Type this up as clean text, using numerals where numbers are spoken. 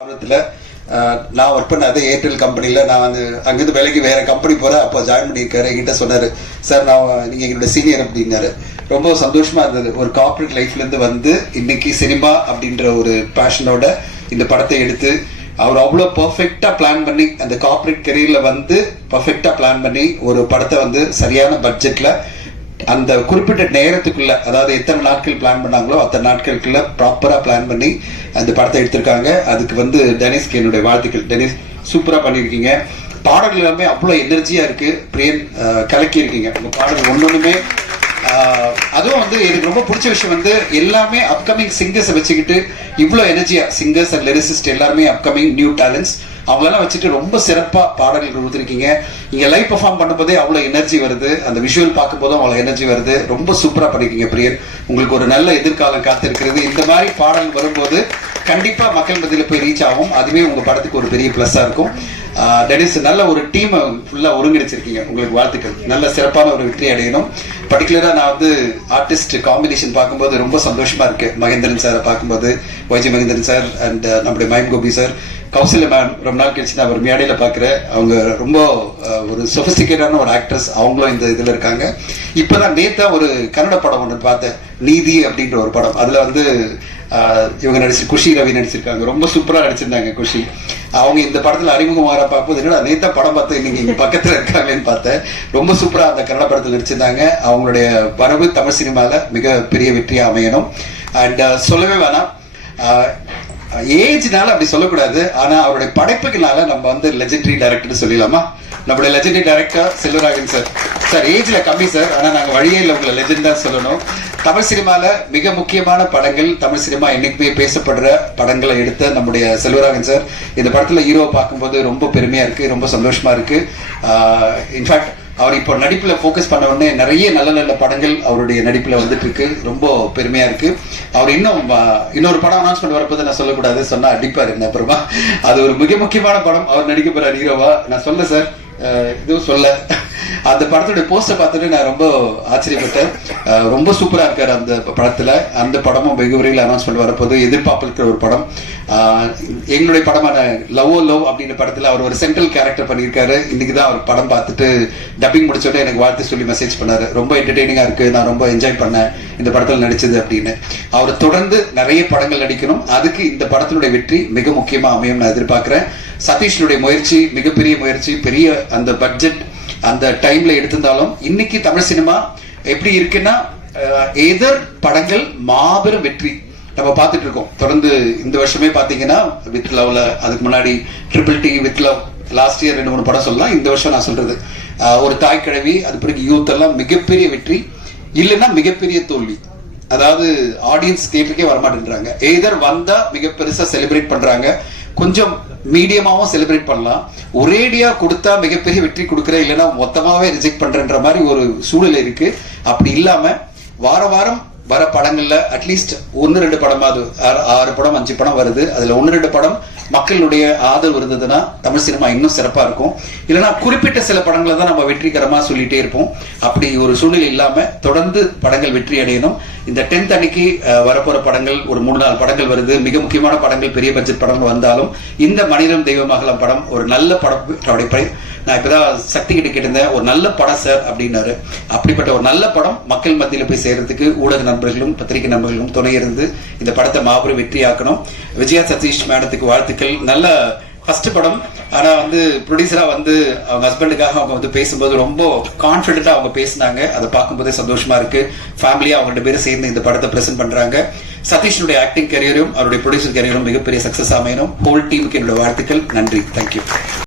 நான் ஒர்க் பண்ண அதே ஏர்டெல் கம்பெனியில் நான் வந்து அங்கேருந்து வேலைக்கு வேற கம்பெனி போகிறேன். அப்போ ஜாயின் பண்ணியிருக்காரு. என்கிட்ட சொன்னார், சார் நீங்கள் எங்களோட சீனியர் அப்படின்னாரு. ரொம்ப சந்தோஷமா இருந்தது. ஒரு கார்பரேட் லைஃப்லேருந்து வந்து இன்னைக்கு சினிமா அப்படின்ற ஒரு பேஷனோட இந்த படத்தை எடுத்து அவர் அவ்வளோ பர்ஃபெக்டாக பிளான் பண்ணி அந்த கார்பரேட் கெரியரில் வந்து பர்ஃபெக்டாக பிளான் பண்ணி ஒரு படத்தை வந்து சரியான பட்ஜெட்டில் அந்த குறிப்பிட்ட நேரத்துக்குள்ள, அதாவது எத்தனை நாட்கள் பிளான் பண்ணாங்களோ அத்தனை நாட்களுக்குள்ள ப்ராப்பரா பிளான் பண்ணி அந்த படத்தை எடுத்திருக்காங்க. அதுக்கு வந்து டெனிஸ்க்கு என்னுடைய வாழ்த்துக்கள். டெனிஸ் சூப்பரா பண்ணியிருக்கீங்க. பாடல்கள் எல்லாமே அவ்வளோ எனர்ஜியா இருக்கு. பிரியன் கலக்கி இருக்கீங்க உங்க பாடல் ஒன்னொன்னுமே. அதுவும் வந்து எனக்கு ரொம்ப பிடிச்ச விஷயம் வந்து எல்லாமே அப்கமிங் சிங்கர்ஸை வச்சுக்கிட்டு இவ்வளோ எனர்ஜியா சிங்கர்ஸ் அண்ட் லிரிசிஸ்ட் எல்லாருமே அப்கமிங் நியூ டேலண்ட்ஸ் அவங்களெல்லாம் வச்சுட்டு ரொம்ப சிறப்பாக பாடல்கள் கொடுத்துருக்கீங்க. இங்கே லைவ் பெர்ஃபார்ம் பண்ணும்போதே அவ்வளோ எனர்ஜி வருது. அந்த விஷுவல் பார்க்கும்போதும் அவ்வளோ எனர்ஜி வருது. ரொம்ப சூப்பராக பண்ணிருக்கீங்க பிரியன். உங்களுக்கு ஒரு நல்ல எதிர்காலம் காத்திருக்கிறது. இந்த மாதிரி பாடல் வரும்போது கண்டிப்பாக மக்கள் மத்தியில் போய் ரீச் ஆகும். அதுவே உங்கள் படத்துக்கு ஒரு பெரிய ப்ளஸ்ஸாக இருக்கும். டெனிஸ் நல்ல ஒரு டீமை ஃபுல்லாக ஒருங்கிணைச்சிருக்கீங்க. உங்களுக்கு வாழ்த்துக்கள். நல்ல சிறப்பான ஒரு வெற்றி அடையணும். பர்டிகுலராக நான் வந்து ஆர்டிஸ்ட் காம்பினேஷன் பார்க்கும்போது ரொம்ப சந்தோஷமா இருக்கு. மகேந்திரன் சாரை பார்க்கும்போது, YG மகேந்திரன் சார் அண்ட் நம்முடைய மயம் கோபி சார், கௌசல்யா மேம் ரொம்ப நாள் கழிச்சு நான் ஒரு மேடையில் பார்க்குறேன். அவங்க ரொம்ப ஒரு சொபிஸ்டிகேட்டான ஒரு ஆக்ட்ரஸ். அவங்களும் இந்த இதில் இருக்காங்க. இப்போதான் நேத்தா ஒரு கன்னட படம் ஒன்று பார்த்தேன், நீதி அப்படின்ற ஒரு படம். அதில் வந்து இவங்க குஷி ரவி நடிச்சிருக்காங்க. ரொம்ப சூப்பராக நடிச்சிருந்தாங்க குஷி. அவங்க இந்த படத்தில் அறிமுகம் வர பார்க்கும்போது என்னடா நேத்தா படம் பார்த்து இன்னைக்கு இங்கே பக்கத்தில் இருக்காங்கன்னு பார்த்தேன். ரொம்ப சூப்பராக அந்த கன்னட படத்தில் நடிச்சிருந்தாங்க. அவங்களுடைய வரவு தமிழ் சினிமாவில் மிக பெரிய வெற்றியாக அமையணும். அண்ட் சொல்லவே வேணாம், ஏஜ்னால அப்படி சொல்லக்கூடாது, ஆனா அவருடைய படைப்புக்குனால நம்ம வந்து லெஜெண்டரி டைரக்டர் சொல்லிடலாமா? நம்மளுடைய legendary director Selvaraghavan sir. Sir ஏஜ்ல கம்மி சார், ஆனா நாங்க வழியே இல்லை உங்களை லெஜெண்ட் தான் சொல்லணும். தமிழ் சினிமால மிக முக்கியமான படங்கள், தமிழ் சினிமா என்னைக்குமே பேசப்படுற படங்களை எடுத்த நம்முடைய செல்வராகவன் சார் இந்த படத்துல ஹீரோ பார்க்கும்போது ரொம்ப பெருமையா இருக்கு, ரொம்ப சந்தோஷமா இருக்கு. இன்ஃபேக்ட் அவர் இப்போ நடிப்புல போக்கஸ் பண்ண உடனே நிறைய நல்ல நல்ல படங்கள் அவருடைய நடிப்புல வந்துட்டு இருக்கு. ரொம்ப பெருமையா இருக்கு. அவர் இன்னொரு படம் அனௌன்ஸ்மெண்ட் வரப்போது நான் சொல்லக்கூடாது, சொன்னா அடிப்பாரு என்ன அப்புறமா. அது ஒரு மிக முக்கியமான படம். அவர் நடிக்க போற ஹீரோவா நான் சொல்ல சார், இதுவும் சொல்ல. அந்த படத்துடைய போஸ்டர் பார்த்துட்டு நான் ரொம்ப ஆச்சரியப்பட்டேன். ரொம்ப சூப்பரா இருக்காரு அந்த படத்துல. அந்த படமும் வெகு விரைவில் அனௌன்ஸ்மெண்ட் வரப்போது. எதிர்பார்ப்பு இருக்கிற ஒரு படம். எங்களுடைய படமான லவ் அப்படின்ற படத்துல அவர் ஒரு சென்ட்ரல் கேரக்டர் பண்ணியிருக்காரு. இன்னைக்குதான் அவர் படம் பார்த்துட்டு டப்பிங் முடிச்சோட எனக்கு வாழ்த்து சொல்லி மெசேஜ் பண்ணாரு. ரொம்ப என்டர்டெய்னிங்கா இருக்கு, நான் ரொம்ப என்ஜாய் பண்ணேன் இந்த படத்துல நடிச்சது அப்படின்னு. அவர் தொடர்ந்து நிறைய படங்கள் நடிக்கணும். அதுக்கு இந்த படத்தினுடைய வெற்றி மிக முக்கியமா அமையும் நான் எதிர்பார்க்கிறேன். சதீஷனுடைய முயற்சி மிகப்பெரிய முயற்சி. பெரிய அந்த பட்ஜெட் அந்த டைம்ல எடுத்திருந்தாலும் இன்னைக்கு தமிழ் சினிமா எப்படி இருக்குன்னா எதர் படங்கள் மாபெரும் வெற்றி நம்ம பார்த்துட்டு இருக்கோம். தொடர்ந்து இந்த வருஷமே பாத்தீங்கன்னா வித் லவ்ல, அதுக்கு முன்னாடி triple D, with love, last year 2-3 படம் சொல்லலாம். இந்த வருஷம் நான் சொல்றது ஒரு தாய் கிழவி, அது பிறகு யூத் எல்லாம் மிகப்பெரிய வெற்றி, இல்லைன்னா மிகப்பெரிய தோல்வி. அதாவது ஆடியன்ஸ் தியேட்டருக்கே வரமாட்டேன்றாங்க. எதர் வந்தா மிக பெருசா செலிப்ரேட் பண்றாங்க, கொஞ்சம் மீடியமாவும் செலிப்ரேட் பண்ணலாம். ஒரேடியா கொடுத்தா மிகப்பெரிய வெற்றி கொடுக்குற, இல்லைன்னா மொத்தமாவே ரிஜெக்ட் பண்றன்ற மாதிரி ஒரு சூழல் இருக்கு. அப்படி இல்லாம வார வாரம் வர படங்கள்ல அட்லீஸ்ட் 1-2 படமாவது, 6 படம் 5 படம் வருது, அதுல 1-2 படம் மக்களுடைய ஆதரவு இருந்ததுன்னா தமிழ் சினிமா இன்னும் சிறப்பா இருக்கும். இல்லைன்னா குறிப்பிட்ட சில படங்களை தான் நம்ம வெற்றிகரமா சொல்லிட்டே இருப்போம். அப்படி ஒரு சூழ்நிலை இல்லாம தொடர்ந்து படங்கள் வெற்றி அடையணும். இந்த 10th அன்னைக்கு வரப்போற படங்கள் ஒரு 3-4 படங்கள் வருது. மிக முக்கியமான படங்கள், பெரிய பட்ஜெட் படங்கள் வந்தாலும் இந்த மனிதம் தெய்வமாகலாம் படம் ஒரு நல்ல படம். நான் இப்பதான் சக்தி கிட்ட கேட்டிருந்தேன், ஒரு நல்ல படம் சார் அப்படின்னாரு. அப்படிப்பட்ட ஒரு நல்ல படம் மக்கள் மத்தியில போய் சேர்றதுக்கு ஊடக நண்பர்களும் பத்திரிகை நண்பர்களும் துணை இருந்து இந்த படத்தை மாபெரும் வெற்றியாக்கணும். விஜயா சதீஷ் மேடத்துக்கு வாழ்த்துக்கள். நல்ல ஃபர்ஸ்ட் படம். ஆனா வந்து ப்ரொடியூசரா வந்து அவங்க ஹஸ்பண்டுக்காக அவங்க வந்து பேசும்போது ரொம்ப கான்பிடென்டா அவங்க பேசினாங்க. அதை பார்க்கும்போதே சந்தோஷமா இருக்கு. ஃபேமிலியா அவங்க 2 பேரும் சேர்ந்து இந்த படத்தை பிரசன்ட் பண்றாங்க. சதீஷனுடைய ஆக்டிங் கரியரும் அவருடைய ப்ரொடியூசர் கரியரும் மிகப்பெரிய சக்சஸ் அமையணும். ஹோல் டீமுக்கு என்னோட வாழ்த்துக்கள். நன்றி. தேங்க்யூ.